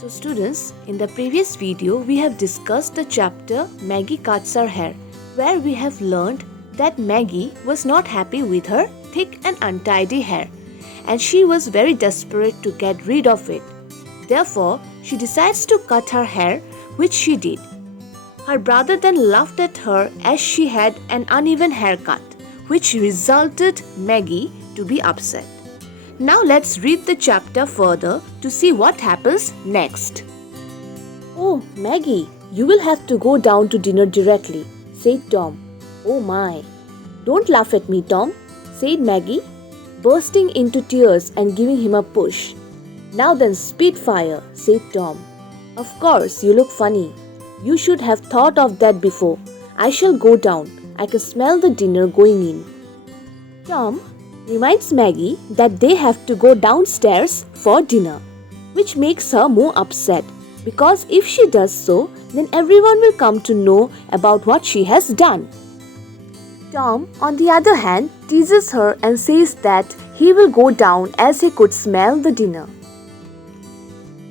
So students, in the previous video we have discussed the chapter Maggie Cuts Her Hair, where we have learned that Maggie was not happy with her thick and untidy hair and she was very desperate to get rid of it. Therefore, she decides to cut her hair, which she did. Her brother then laughed at her as she had an uneven haircut, which resulted Maggie to be upset. Now let's read the chapter further to see what happens next. "Oh, Maggie, you will have to go down to dinner directly," said Tom. "Oh my." "Don't laugh at me, Tom," said Maggie, bursting into tears and giving him a push. "Now then, Spitfire," said Tom. "Of course, you look funny. You should have thought of that before. I shall go down. I can smell the dinner going in." Tom reminds Maggie that they have to go downstairs for dinner, which makes her more upset because if she does so, then everyone will come to know about what she has done. Tom, on the other hand, teases her and says that he will go down as he could smell the dinner.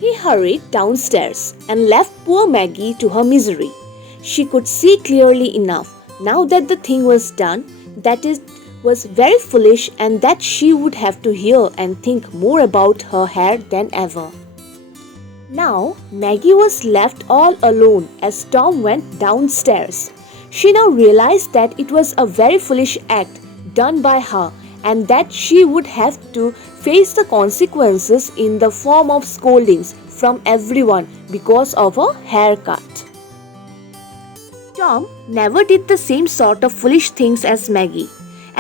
He hurried downstairs and left poor Maggie to her misery. She could see clearly enough now that the thing was done that it was very foolish and that she would have to hear and think more about her hair than ever. Now Maggie was left all alone as Tom went downstairs. She now realized that it was a very foolish act done by her and that she would have to face the consequences in the form of scoldings from everyone because of her haircut. Tom never did the same sort of foolish things as Maggie.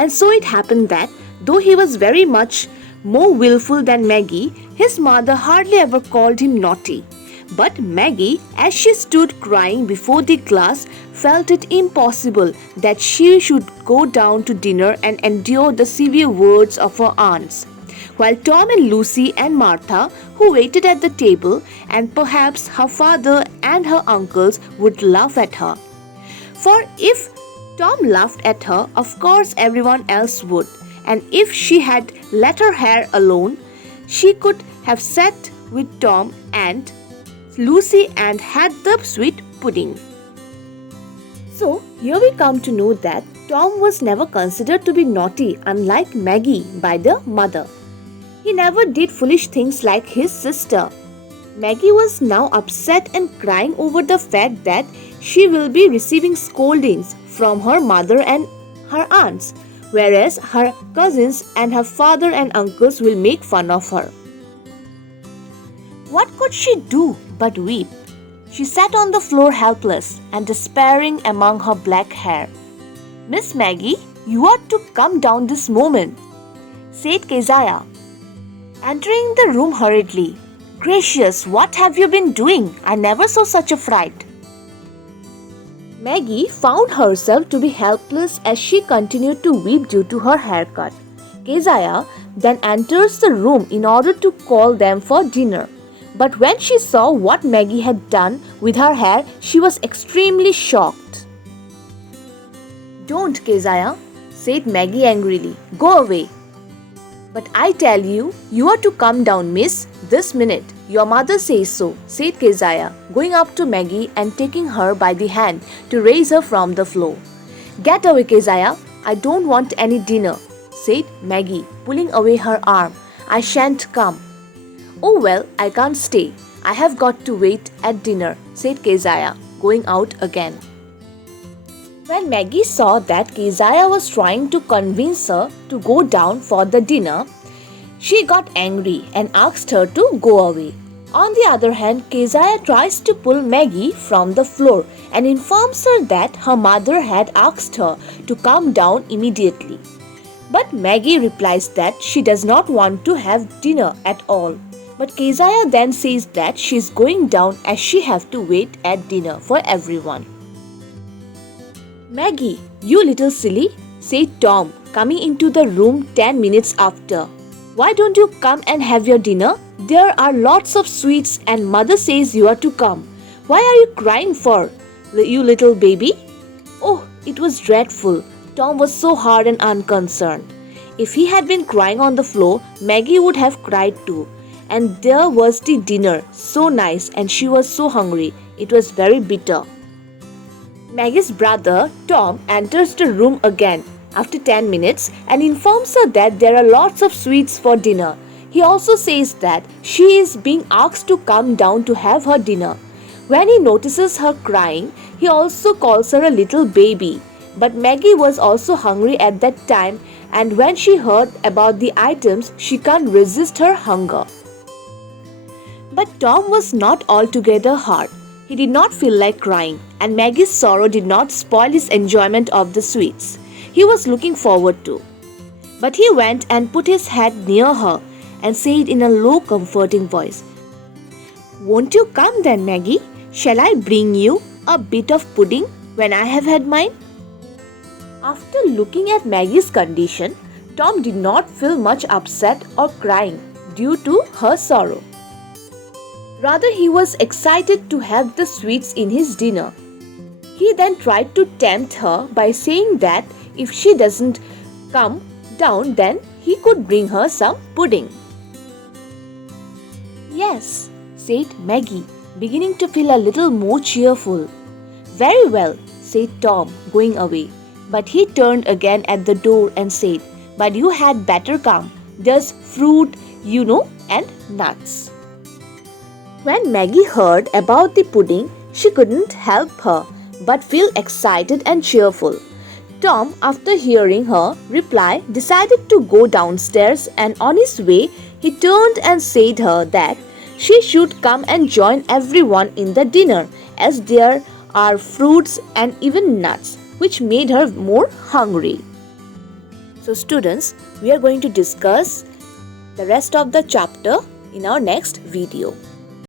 And so it happened that, though he was very much more willful than Maggie, his mother hardly ever called him naughty. But Maggie, as she stood crying before the glass, felt it impossible that she should go down to dinner and endure the severe words of her aunts, while Tom and Lucy and Martha, who waited at the table, and perhaps her father and her uncles would laugh at her. For if Tom laughed at her, of course everyone else would, and if she had let her hair alone, she could have sat with Tom and Lucy and had the sweet pudding. So here we come to know that Tom was never considered to be naughty, unlike Maggie, by the mother. He never did foolish things like his sister. Maggie was now upset and crying over the fact that she will be receiving scoldings from her mother and her aunts, whereas her cousins and her father and uncles will make fun of her. What could she do but weep? She sat on the floor helpless and despairing among her black hair. "Miss Maggie, you ought to come down this moment," said Keziah, entering the room hurriedly. "Gracious, what have you been doing? I never saw such a fright." Maggie found herself to be helpless as she continued to weep due to her haircut. Keziah then enters the room in order to call them for dinner. But when she saw what Maggie had done with her hair, she was extremely shocked. "Don't, Keziah," said Maggie angrily. "Go away." "But I tell you, you are to come down, miss, this minute. Your mother says so," said Keziah, going up to Maggie and taking her by the hand to raise her from the floor. "Get away, Keziah. I don't want any dinner," said Maggie, pulling away her arm. "I shan't come." "Oh well, I can't stay. I have got to wait at dinner," said Keziah, going out again. When Maggie saw that Keziah was trying to convince her to go down for the dinner, she got angry and asked her to go away. On the other hand, Keziah tries to pull Maggie from the floor and informs her that her mother had asked her to come down immediately. But Maggie replies that she does not want to have dinner at all. But Keziah then says that she is going down as she has to wait at dinner for everyone. "Maggie, you little silly," said Tom, coming into the room 10 minutes after. "Why don't you come and have your dinner? There are lots of sweets and mother says you are to come. Why are you crying for, you little baby?" Oh, it was dreadful. Tom was so hard and unconcerned. If he had been crying on the floor, Maggie would have cried too. and there was the dinner, so nice, and she was so hungry. It was very bitter. Maggie's brother, Tom, enters the room again after 10 minutes and informs her that there are lots of sweets for dinner. He also says that she is being asked to come down to have her dinner. When he notices her crying, he also calls her a little baby. But Maggie was also hungry at that time, and when she heard about the items, she can't resist her hunger. But Tom was not altogether hard. He did not feel like crying, and Maggie's sorrow did not spoil his enjoyment of the sweets he was looking forward to. But he went and put his head near her and said in a low, comforting voice, "Won't you come then, Maggie? Shall I bring you a bit of pudding when I have had mine?" After looking at Maggie's condition, Tom did not feel much upset or crying due to her sorrow. Rather, he was excited to have the sweets in his dinner. He then tried to tempt her by saying that if she doesn't come down, then he could bring her some pudding. "Yes," said Maggie, beginning to feel a little more cheerful. "Very well," said Tom, going away. But he turned again at the door and said, "But you had better come. There's fruit, and nuts." When Maggie heard about the pudding, she couldn't help her but feel excited and cheerful. Tom, after hearing her reply, decided to go downstairs, and on his way, he turned and said her that she should come and join everyone in the dinner, as there are fruits and even nuts, which made her more hungry. So students, we are going to discuss the rest of the chapter in our next video.